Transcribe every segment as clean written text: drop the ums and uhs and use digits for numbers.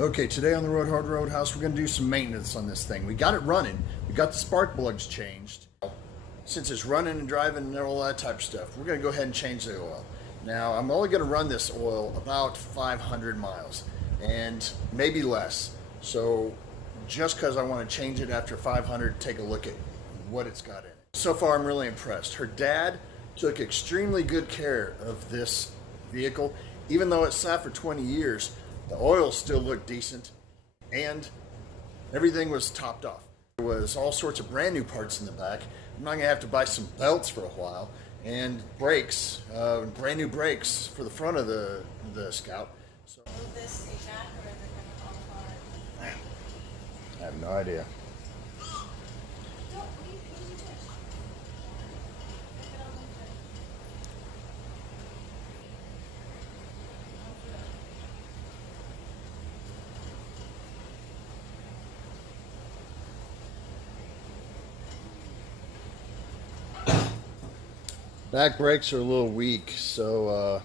Okay, today on the Roadhouse, we're going to do some maintenance on this thing. We got it running. We got the spark plugs changed. Since it's running and driving and all that type of stuff, we're going to go ahead and change the oil. Now, I'm only going to run this oil about 500 miles and maybe less. So just because I want to change it after 500, take a look at what it's got in it. So far, I'm really impressed. Her dad took extremely good care of this vehicle. Even though it sat for 20 years, the oil still looked decent and everything was topped off. There was all sorts of brand new parts in the back. I'm not gonna have to buy some belts for a while, and brakes, brand new brakes for the front of the Scout. So, Will this stay back or is it going to fall apart? I have no idea. Back brakes are a little weak, so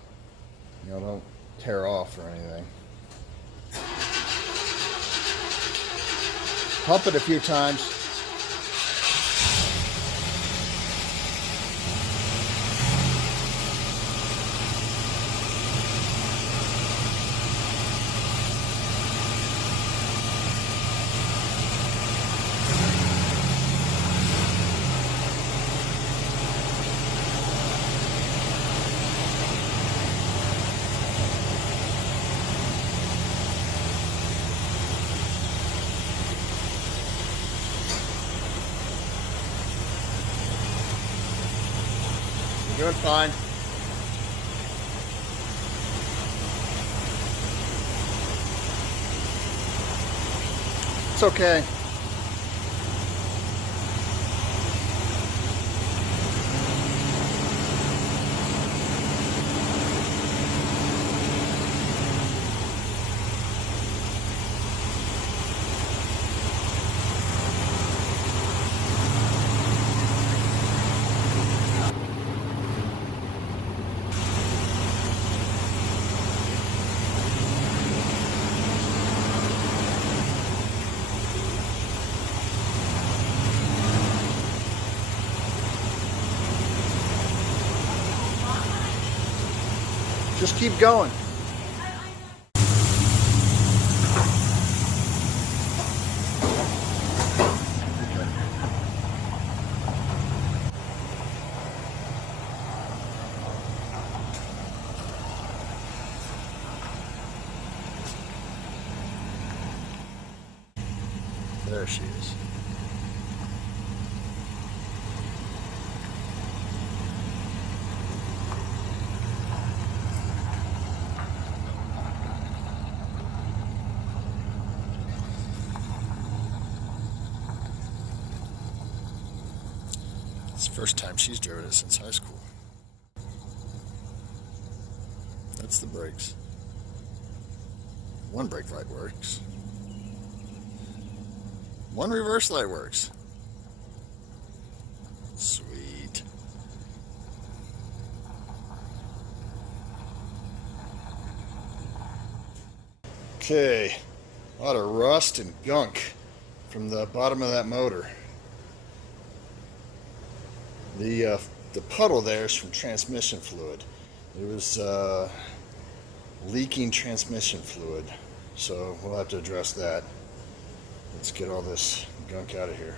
don't tear off or anything. Pump it a few times. You're doing fine. It's okay. Just keep going. There she is. It's the first time she's driven it since high school. That's the brakes. One brake light works. One reverse light works. Sweet. Okay, a lot of rust and gunk from the bottom of that motor. The puddle there is from transmission fluid. It was leaking transmission fluid, so we'll have to address that. Let's get all this gunk out of here.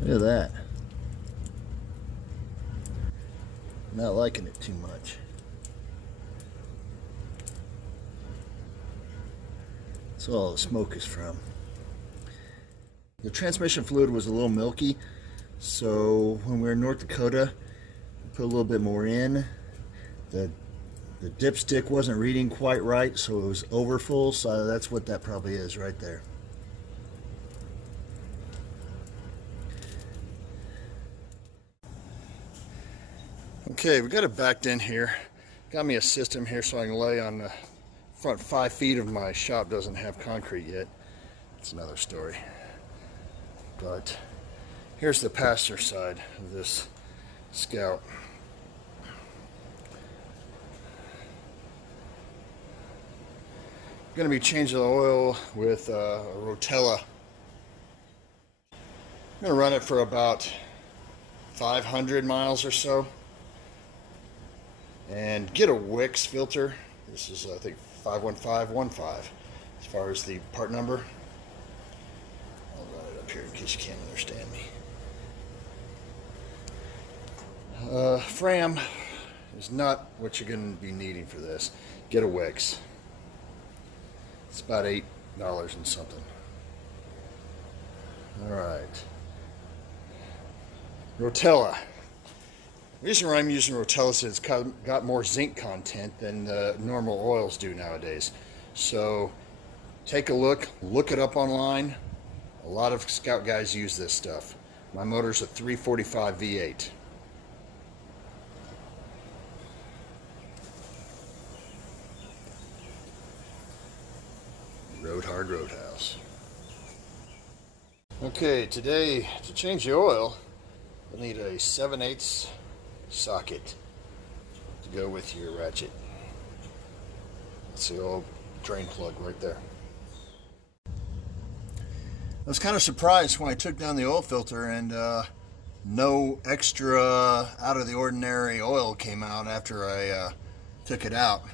Look at that. Not liking it too much. That's where all the smoke is from. The transmission fluid was a little milky, so when we were in North Dakota, we put a little bit more in. The dipstick wasn't reading quite right, so it was overfull, so that's what that probably is right there. Okay, we got it backed in here. Got me a system here so I can lay on the front 5 feet of my shop. Doesn't have concrete yet. It's another story. But here's the passenger side of this Scout. Going to be changing the oil with a Rotella. I'm going to run it for about 500 miles or so and get a Wix filter. This is, I think, 51515 as far as the part number. I'll run it up here in case you can't understand me. Fram is not what you're going to be needing for this. Get a Wix. It's about $8 and something. Alright. Rotella. The reason why I'm using Rotella is it's got more zinc content than the normal oils do nowadays. So take a look it up online. A lot of Scout guys use this stuff. My motor's a 345 V8. Hard Roadhouse. Okay, today to change the oil, you'll need a 7/8 socket to go with your ratchet. That's the old drain plug right there. I was kind of surprised when I took down the oil filter and no extra out of the ordinary oil came out after I took it out.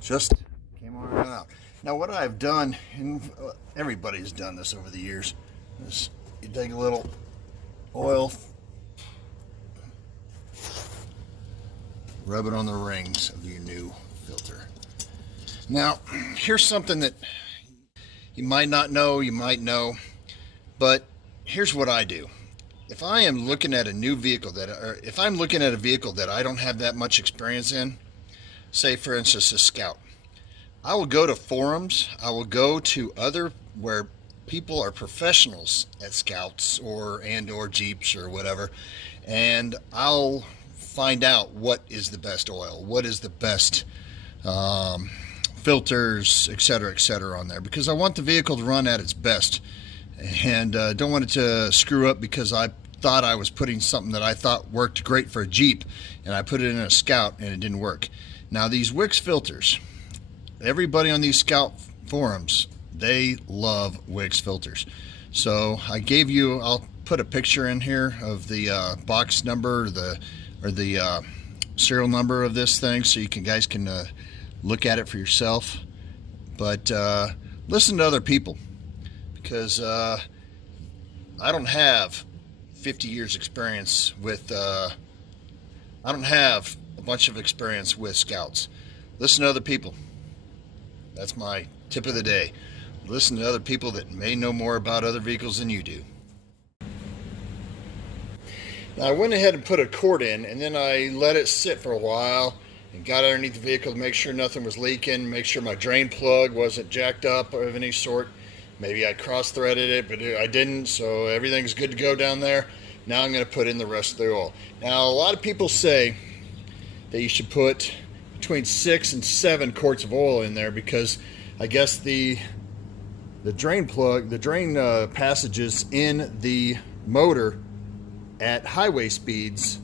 Just came on right out. Now what I've done, and everybody's done this over the years, is you take a little oil, rub it on the rings of your new filter. Now here's something that you might not know, you might know, but here's what I do. If I am looking at a new vehicle if I'm looking at a vehicle that I don't have that much experience in, say for instance a Scout, I will go to forums, I will go to where people are professionals at Scouts or Jeeps or whatever, and I'll find out what is the best oil, what is the best filters, etc. on there, because I want the vehicle to run at its best and don't want it to screw up because I thought I was putting something that I thought worked great for a Jeep and I put it in a Scout and it didn't work. Now these Wix filters, everybody on these Scout forums, they love Wix filters. So I'll put a picture in here of the box number or the serial number of this thing so you guys can look at it for yourself. But listen to other people, because I don't have 50 years experience with I don't have a bunch of experience with Scouts. Listen to other people. That's my tip of the day. Listen to other people that may know more about other vehicles than you do. Now I went ahead and put a cord in, and then I let it sit for a while and got underneath the vehicle to make sure nothing was leaking, make sure my drain plug wasn't jacked up of any sort. Maybe I cross-threaded it, but I didn't, so everything's good to go down there. Now I'm going to put in the rest of the oil. Now a lot of people say that you should put between 6 and 7 quarts of oil in there, because I guess the drain passages in the motor at highway speeds,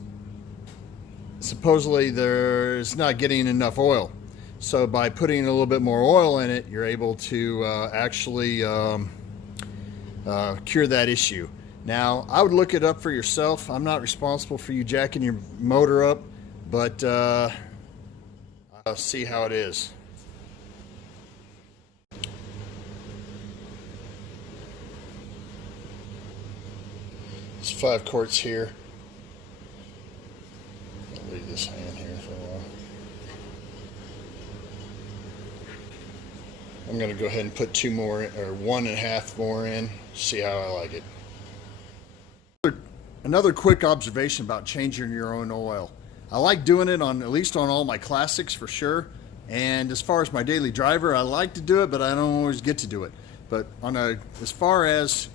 supposedly there's not getting enough oil. So by putting a little bit more oil in it, you're able to actually cure that issue. Now I would look it up for yourself. I'm not responsible for you jacking your motor up, but see how it is. It's 5 quarts here. I'll leave this hanging here for a while. I'm going to go ahead and put 2 more, or 1.5 more in, see how I like it. Another quick observation about changing your own oil. I like doing it at least on all my classics for sure. And as far as my daily driver, I like to do it, but I don't always get to do it. But as far as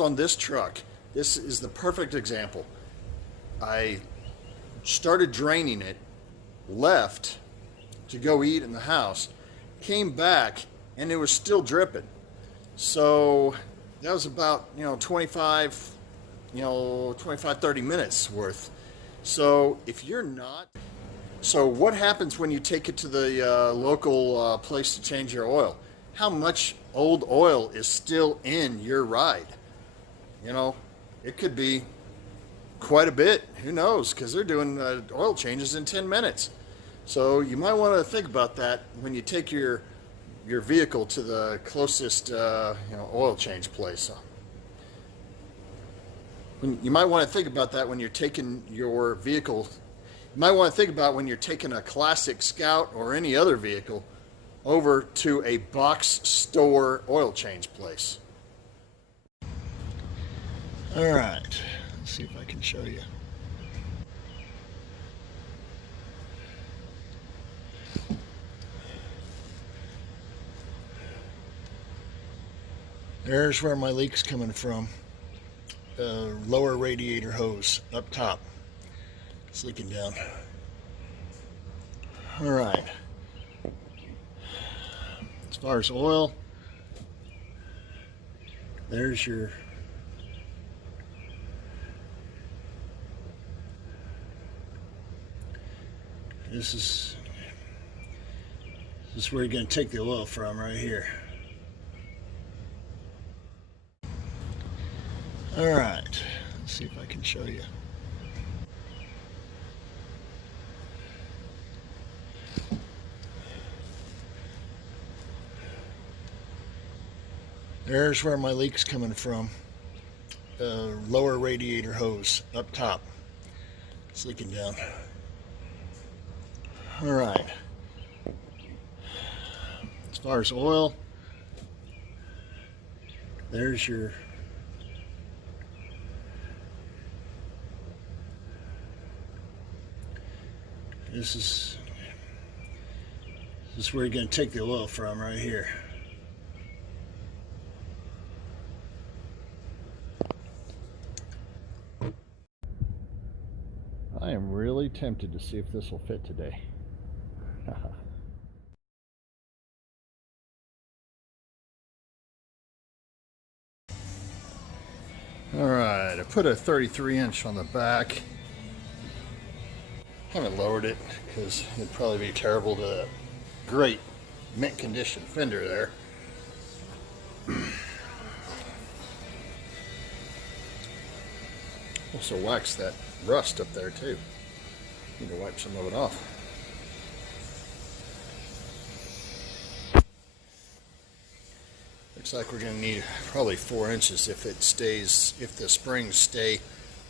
on this truck, this is the perfect example. I started draining it, left to go eat in the house, came back, and it was still dripping. So that was about 25, 30 minutes worth. So if you're not So what happens when you take it to the local place to change your oil? How much old oil is still in your ride? You know, it could be quite a bit. Who knows? Because they're doing oil changes in 10 minutes. So you might want to think about that when you take your vehicle to the closest oil change place. You might want to think about that when you're taking your vehicle. You might want to think about when you're taking a classic Scout or any other vehicle over to a box store oil change place. All right, let's see if I can show you. There's where my leak's coming from. Lower radiator hose up top. It's leaking down. All right. As far as oil, there's your this is where you're going to take the oil from, right here. All right, let's see if I can show you. There's where my leak's coming from. Lower radiator hose up top. It's leaking down. All right. As far as oil, there's your this is where you're going to take the oil from, right here. I am really tempted to see if this will fit today. All right, I put a 33-inch on the back. Haven't lowered it because it'd probably be terrible to that great mint condition fender there. Also wax that rust up there too. Need to wipe some of it off. Looks like we're going to need probably 4 inches if the springs stay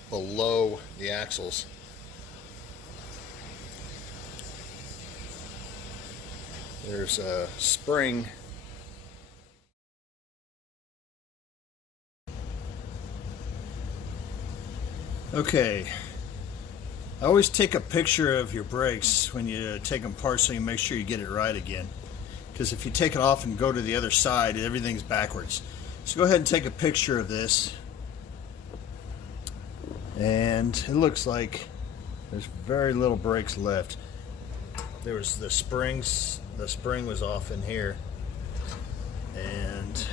below the axles. There's a spring. Okay, I always take a picture of your brakes when you take them apart so you make sure you get it right again. Because if you take it off and go to the other side, everything's backwards. So go ahead and take a picture of this. And it looks like there's very little brakes left. There was the spring was off in here. And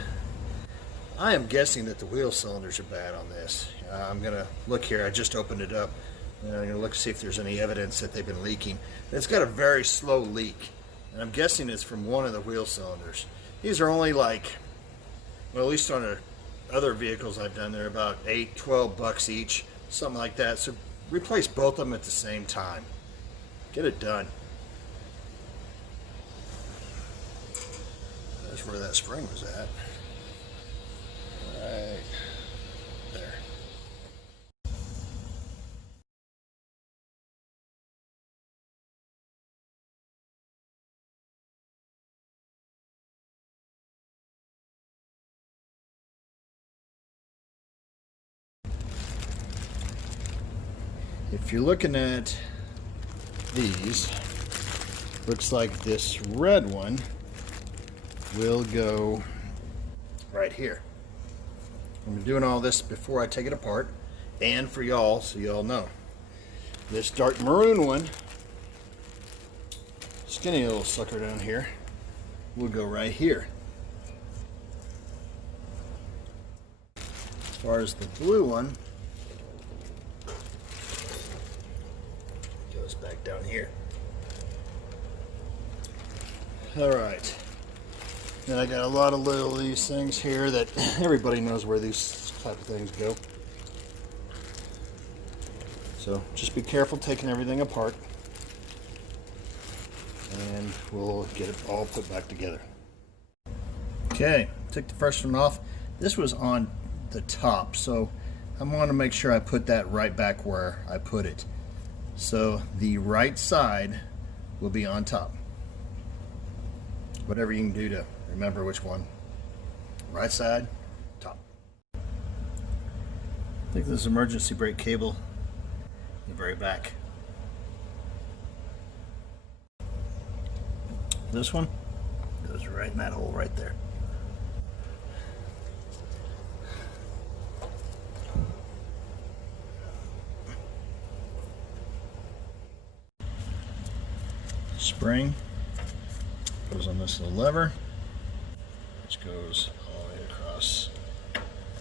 I am guessing that the wheel cylinders are bad on this. I'm going to look here. I just opened it up. And I'm going to look to see if there's any evidence that they've been leaking. It's got a very slow leak. And I'm guessing it's from one of the wheel cylinders. These are only like, well, at least on other vehicles I've done, they're about $8-12 each, something like that. So replace both of them at the same time. Get it done. That's where that spring was at. Right there. If you're looking at these, looks like this red one will go right here. I'm doing all this before I take it apart, and for y'all, so y'all know. This dark maroon one, skinny little sucker down here, will go right here. As far as the blue one, goes back down here. All right. And I got a lot of little these things here that everybody knows where these type of things go. So just be careful taking everything apart, and we'll get it all put back together. Okay, took the first one off. This was on the top, so I want to make sure I put that right back where I put it. So the right side will be on top. Whatever you can do to remember which one. Right side, top. I think this emergency brake cable in the very back. This one goes right in that hole right there. Spring goes on this little lever, which goes all the way across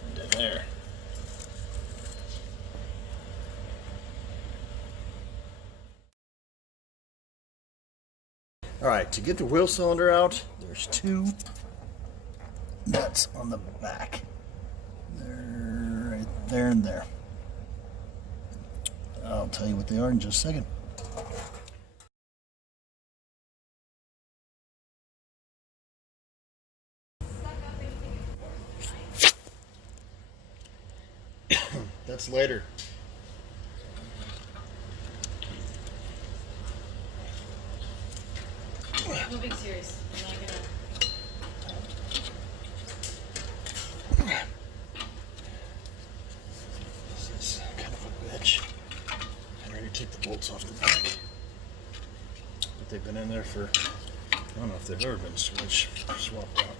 into there. All right, to get the wheel cylinder out, there's two nuts on the back. They're right there and there. I'll tell you what they are in just a second. That's later. No big serious. I'm not gonna. This is kind of a bitch. I already took the bolts off the back. But they've been in there for, I don't know if they've ever been swapped out.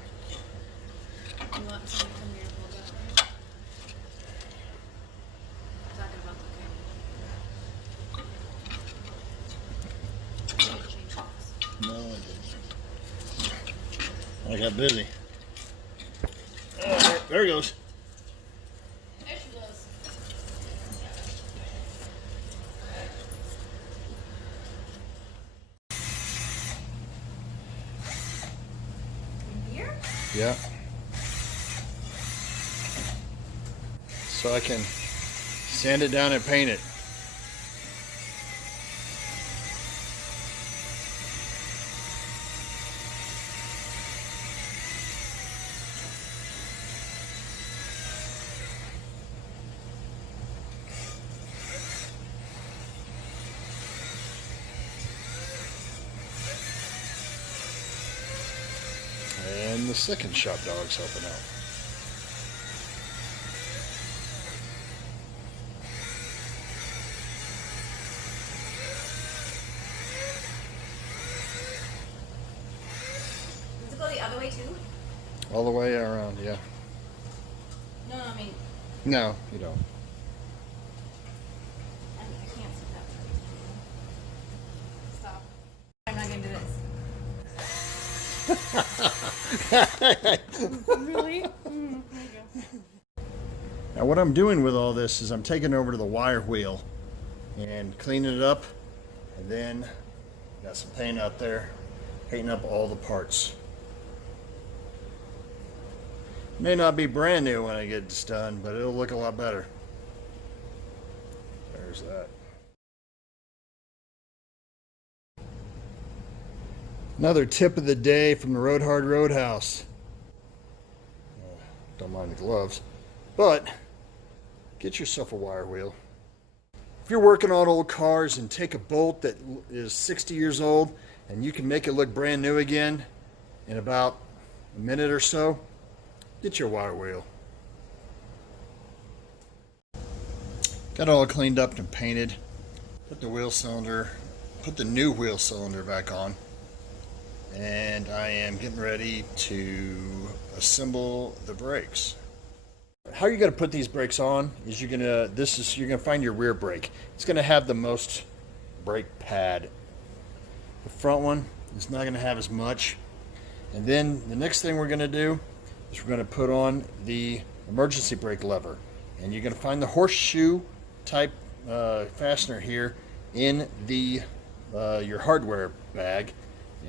You want someone to come here and pull that, right? Talking about the camera. You didn't change locks. No, I didn't. I got busy. Oh, there he goes. There she goes. In here? Yeah. So I can sand it down and paint it. And the second shop dog's helping out. Does it go the other way too? All the way around, yeah. No, I mean, No, you don't. I can't see that. Stop. I'm not gonna do this. Really? There you go. Now what I'm doing with all this is I'm taking it over to the wire wheel and cleaning it up, and then got some paint out there, painting up all the parts. May not be brand new when I get this done, but it'll look a lot better. There's that. Another tip of the day from the Roadhouse. Don't mind the gloves, but get yourself a wire wheel. If you're working on old cars and take a bolt that is 60 years old and you can make it look brand new again in about a minute or so, get your wire wheel. Got it all cleaned up and painted. Put the new wheel cylinder back on. And I am getting ready to assemble the brakes. How you're going to put these brakes on is you're going to find your rear brake. It's going to have the most brake pad. The front one is not going to have as much. And then the next thing we're going to do is we're going to put on the emergency brake lever. And you're going to find the horseshoe type fastener here in the your hardware bag.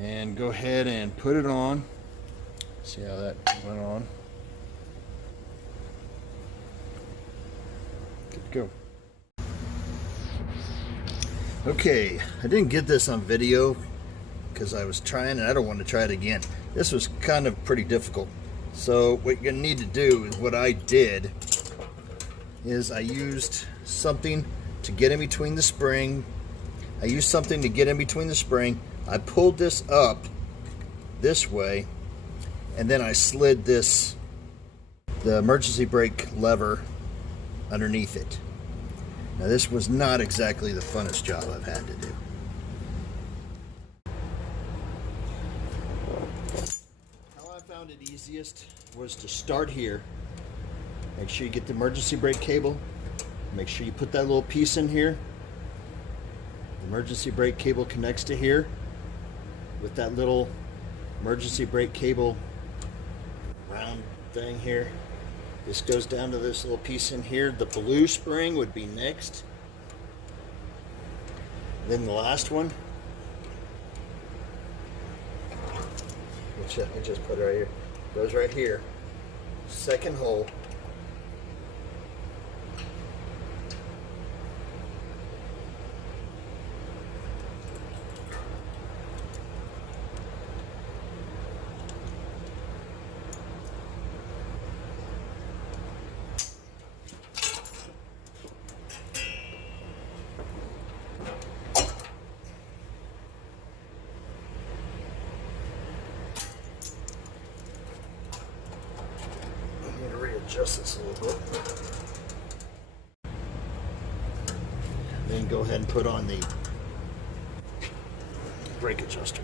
and go ahead and put it on. See how that went on. Good to go. Okay, I didn't get this on video because I was trying and I don't want to try it again. This was kind of pretty difficult. So what you're gonna need to do is what I did is I used something to get in between the spring. I pulled this up this way, and then I slid the emergency brake lever underneath it. Now this was not exactly the funnest job I've had to do. How I found it easiest was to start here. Make sure you get the emergency brake cable. Make sure you put that little piece in here. The emergency brake cable connects to here with that little emergency brake cable round thing here. This goes down to this little piece in here. The blue spring would be next. Then the last one, which I just put right here, goes right here. Second hole. Adjust this a little bit. Then go ahead and put on the brake adjuster.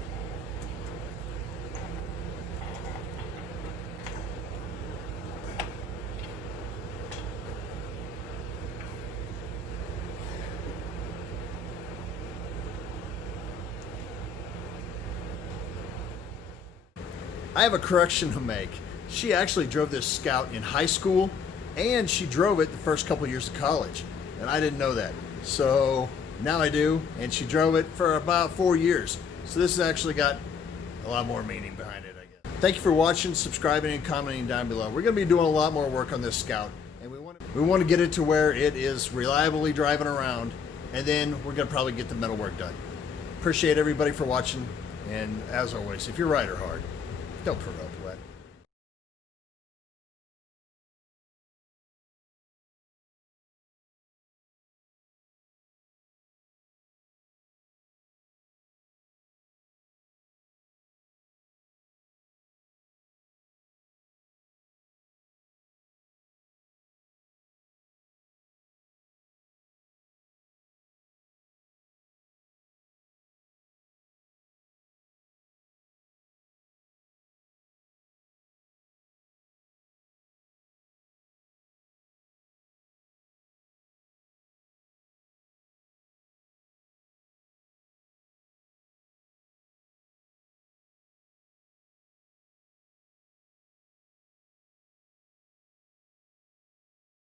I have a correction to make. She actually drove this Scout in high school, and she drove it the first couple of years of college, and I didn't know that. So now I do, and she drove it for about 4 years. So this has actually got a lot more meaning behind it, I guess. Thank you for watching, subscribing, and commenting down below. We're going to be doing a lot more work on this Scout, and we want to get it to where it is reliably driving around, and then we're going to probably get the metal work done. Appreciate everybody for watching, and as always, if you're right or hard, don't provoke wet.